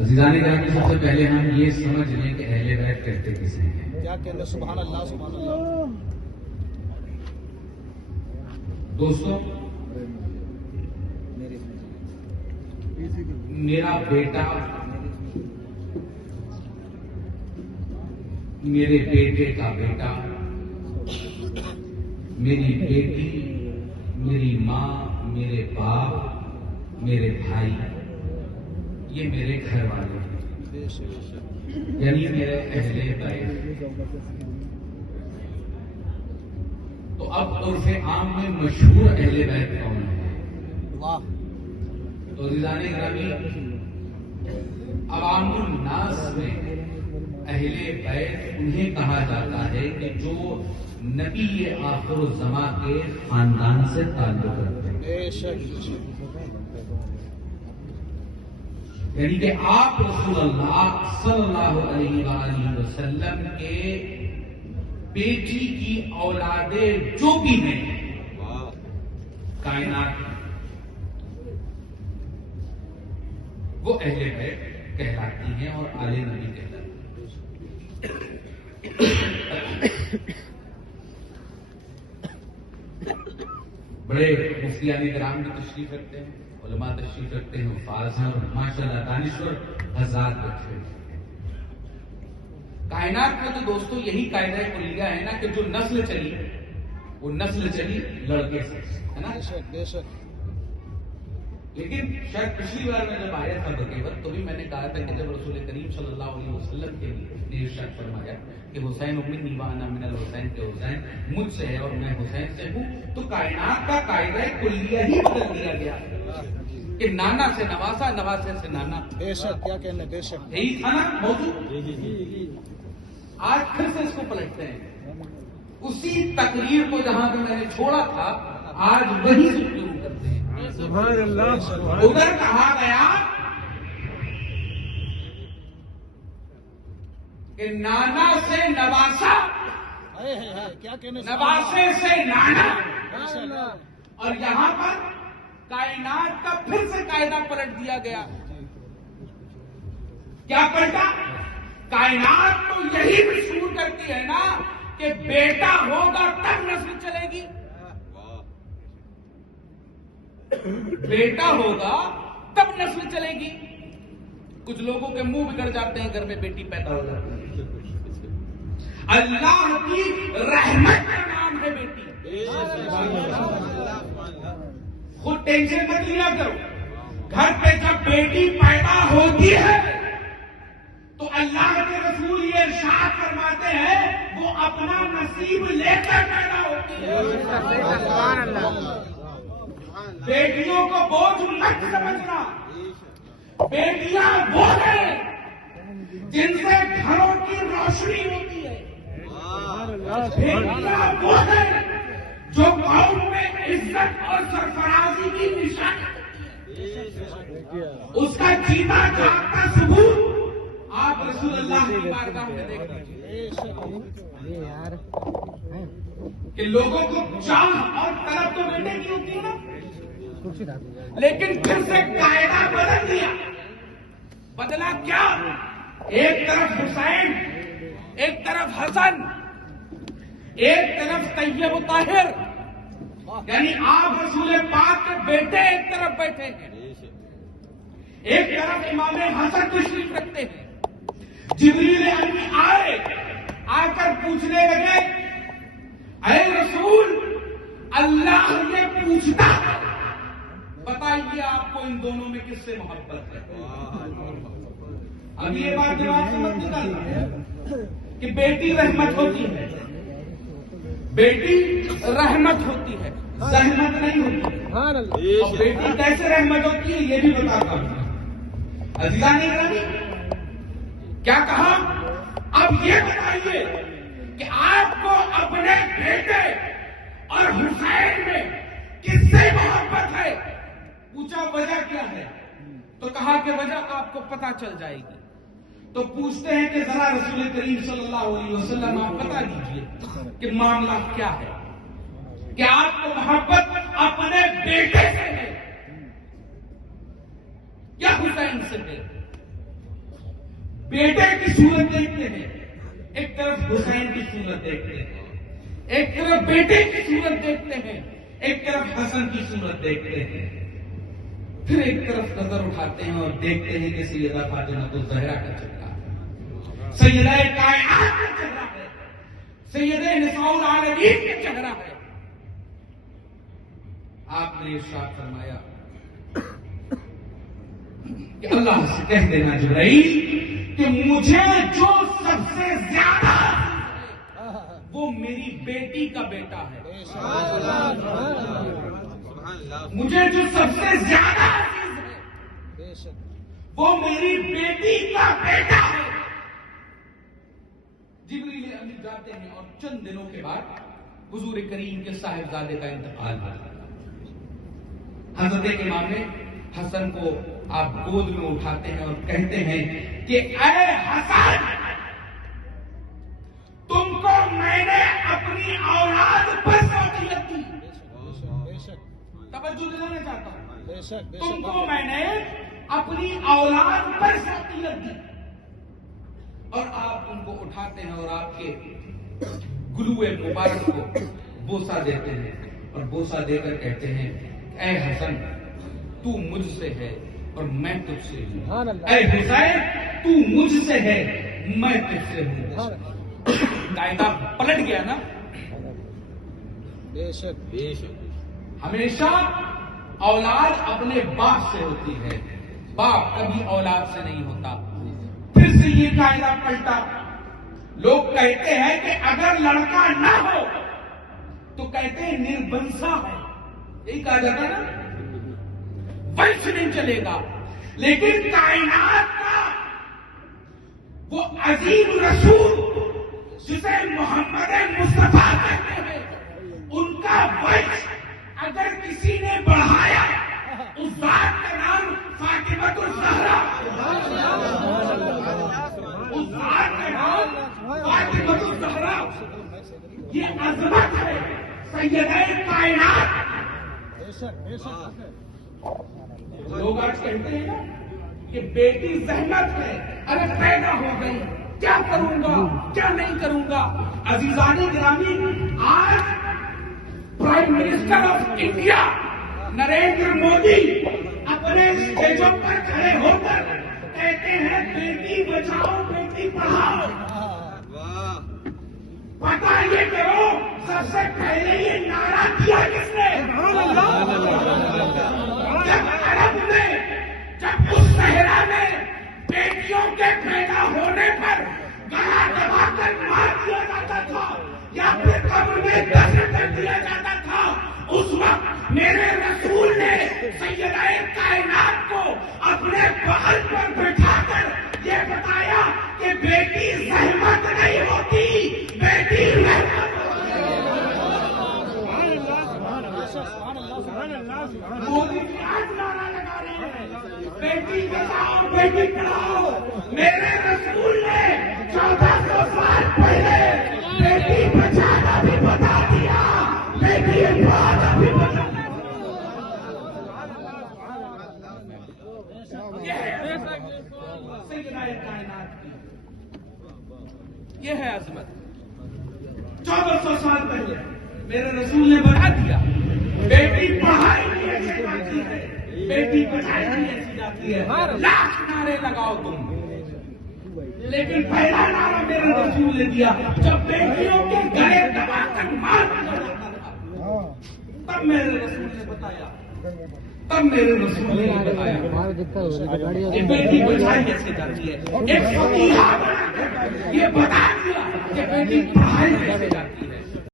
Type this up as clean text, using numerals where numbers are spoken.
عزیزان گرامی، سب سے پہلے ہم یہ سمجھ لیں کہ اہل بیت کہتے کسے ہیں. کیا کہتے؟ سبحان اللہ سبحان اللہ. دوستو، میرا بیٹا، میرے بیٹے کا بیٹا، میری بیٹی، میری ماں، میرے باپ، میرے بھائی، یہ میرے گھر والے ہیں، یعنی میرے اہل بیت. تو اب عرف عام میں مشہور اہل بیت کون ہے؟ واہ. تو عزیزان گرامی، عوام الناس میں اہل بیت انہیں کہا جاتا ہے کہ جو نبی آخر الزماں کے خاندان سے تعلق رکھتے ہیں. بے شک. یعنی کہ آپ رسول اللہ صلی اللہ علیہ وآلہ وسلم کے بیٹی کی اولادیں جو بھی ہیں کائنات میں، وہ اہل بیت کہلاتی ہیں اور آل نبی کہلاتی ہیں. بڑے مفتیان کرام بھی تشریف رکھتے ہیں، علماء تشریف رکھتے ہیں، حفاظ ہیں، اور ماشاءاللہ دانشور ہزار بیٹھے ہیں. کائنات میں تو دوستو یہی قاعدہ کلیہ ہے نا کہ جو نسل چلی وہ نسل چلی لڑکے سے، ہے نا. بے شک بے شک. لیکن شاید پچھلی بار میں جب آیا تھا بکیور تو بھی میں نے کہا تھا کہ جب رسول کریم صلی اللہ علیہ وسلم کے لیے ارشاد فرمایا کہ حسین منی وانا من الحسین، کے حسین مجھ سے ہے اور میں حسین سے ہوں، تو کائنات کا قاعدہ کلیہ ہی بدل دیا گیا کہ نانا سے نواسا، نواسے سے نانا. بے شک. کیا کہنا؟ بے شک. یہی تھا نا موضوع. آج پھر سے اس کو پلٹتے ہیں، اسی تقریر کو جہاں پہ میں نے چھوڑا تھا آج وہی شروع کرتے ہیں. سبحان اللہ. ادھر کہا گیا کہ نانا سے نواسا، کیا کہنا؟ نواسے سے نانا، ماشاء اللہ. اور یہاں پر کائنات کا پھر سے قاعدہ پلٹ دیا گیا. کیا پلٹا؟ کائنات تو یہی مشہور کرتی ہے نا کہ بیٹا ہوگا تب نسل چلے گی، بیٹا ہوگا تب نسل چلے گی. کچھ لوگوں کے منہ بگڑ جاتے ہیں گھر میں بیٹی پیدا ہو جاتی ہے. اللہ کی رحمت کا نام ہے بیٹی. خود ٹینشن مت لیا کرو. گھر پہ جب بیٹی پیدا ہوتی ہے تو اللہ کے رسول یہ ارشاد فرماتے ہیں وہ اپنا نصیب لے کر پیدا ہوتی ہے. بیٹیوں کو بوجھ مت سمجھنا. بیٹیاں وہ ہیں جن سے گھروں کی روشنی ہوتی ہے. بیٹیاں وہ ہیں جو قوم میں عزت اور سرفرازی کی نشانی ہوتی ہے. اس کا جیتا جاگتا ثبوت آپ رسول اللہ کی بارگاہ میں دیکھ لیجیے کہ لوگوں کو چاہ اور طلب تو بیٹے کی ہوتی ہے نا، لیکن پھر سے قاعدہ بدل دیا. بدلا کیا؟ ایک طرف حسین، ایک طرف حسن، ایک طرف طیب و طاہر، یعنی آپ رسول پاک کے بیٹے ایک طرف بیٹھے ہیں، ایک طرف امام حسن تشریف رکھتے ہیں. جبریل امین آئے، آ کر پوچھنے لگے اے رسول اللہ یہ پوچھتا ہے بتائیے آپ کو ان دونوں میں کس سے محبت ہے. اب یہ بات جواب سے مت نکالنا کہ بیٹی رحمت ہوتی ہے، بیٹی رحمت ہوتی ہے، زحمت نہیں ہوتی. اور بیٹی کیسے رحمت ہوتی ہے یہ بھی بتاتا ہوں. عزیزان گرامی، کیا کہا؟ اب یہ بتائیے کہ آپ کو اپنے بیٹے اور حسین میں کس سے محبت ہے؟ پوچھا وجہ کیا ہے؟ تو کہا کہ وجہ آپ کو پتا چل جائے گی. تو پوچھتے ہیں کہ ذرا رسول کریم صلی اللہ علیہ وسلم آپ بتا دیجئے کہ معاملہ کیا ہے، کہ آپ کو محبت اپنے بیٹے سے ہے یا حسین سے ہے؟ بیٹے کی صورت دیکھتے ہیں، ایک طرف حسین کی صورت دیکھتے ہیں، ایک طرف بیٹے کی صورت دیکھتے ہیں، ایک طرف حسن کی صورت دیکھتے ہیں، پھر ایک طرف نظر اٹھاتے ہیں اور دیکھتے ہیں کہ سیدہ فاطمہ الزہرا کا چہرہ ہے، سیدہ کائنات کا چہرہ ہے، سیدہ نساء العالمین کا چہرہ ہے۔ آپ نے ارشاد فرمایا کہ اللہ سے کہہ دینا جبرائیل کہ مجھے جو سب سے زیادہ وہ میری بیٹی کا بیٹا ہے، مجھے جو سب سے زیادہ عزیز ہے وہ میری بیٹی کا بیٹا ہے۔ جبریل امین جاتے ہیں اور چند دنوں کے بعد حضور کریم کے صاحبزادے کا انتقال ہوتا ہے۔ حضرت امام نے حسن کو آپ گود میں اٹھاتے ہیں اور کہتے ہیں کہ اے حسن، تم کو میں نے اپنی اولاد پر سوچیت دی، توجہ دلانا چاہتا ہوں، تم کو میں نے اپنی اولاد پر سوچیت دی، اور آپ ان کو اٹھاتے ہیں اور آپ کے گلوئے مبارک کو بوسہ دیتے ہیں اور بوسہ دے کر کہتے ہیں اے حسن، تو مجھ سے ہے اور میں تجھ سے ہوں، اے حسین تو مجھ سے ہے میں تجھ سے ہوں۔ قاعدہ پلٹ گیا نا۔ ہمیشہ اولاد اپنے باپ سے ہوتی ہے، باپ کبھی اولاد سے نہیں ہوتا۔ پھر سے یہ قاعدہ پلٹا، لوگ کہتے ہیں کہ اگر لڑکا نہ ہو تو کہتے ہیں نربنسا ہے، یہی کہا جاتا ہے نا، ونش نہیں چلے گا، لیکن کائنات کا وہ عظیم رسول جسے محمد مصطفیٰ کہتے ہیں، ان کا ونش اگر کسی نے بڑھایا اس ذات کا نام فاطمہ الزہرا، اس ذات کا نام فاطمہ الزہرا، یہ عظمت ہے سیدہ کائنات۔ لوگ آج کہتے ہیں نا کہ بیٹی زحمت ہے، ارے پیدا ہو گئی کیا کروں گا کیا نہیں کروں گا۔ عزیزان گرامی، آج prime minister of India Narendra Modi اپنے اسٹیجوں پر کھڑے ہو کر کہتے ہیں بیٹی بچاؤ بیٹی پڑھاؤ۔ پتا یہ کرو سب سے پہلے یہ نعرہ دیا کس نے؟ جب عرب میں، جب اس صحرا میں بیٹیوں کے پیدا ہونے پر گلا دبا کر مار دیا جاتا تھا یا پھر قبر میں دفن کر دیا جاتا تھا، اس وقت میرے رسول نے سیدہ کائنات کو اپنے بغل پر بٹھا کر یہ بتایا کہ بیٹی زحمت نہیں ہوتی، بیٹی رحمت مودی جی آج نعرہ لگا رہے ہیں بیٹی بچاؤ بیٹی پڑھاؤ۔ میرے رسول نے 1400 سال پہلے بیٹی بچانا بھی بتا دیا، بیٹی پڑھانا بھی بتا دیا۔ سیدہ کائنات کی یہ ہے عظمت۔ 1400 سال پہلے میرے رسول نے بتا دیا بیٹی پڑھائی بھی ایسے جاتی ہے، بیٹی بچائی بھی ایسی جاتی ہے، لاکھ نعرے لگاؤ تم، لیکن پہلا نعرہ میرے رسول نے دیا جب بیٹیوں کے گلے دبا کر مار دیا جاتا تھا، تب میرے رسول نے بتایا، تب میرے رسول نے بتایا کہ بیٹی بچائی کیسے جاتی ہے۔ ایک فقیہ بنا کر یہ بتا دیا کہ بیٹی پڑھائی کیسے جاتی ہے۔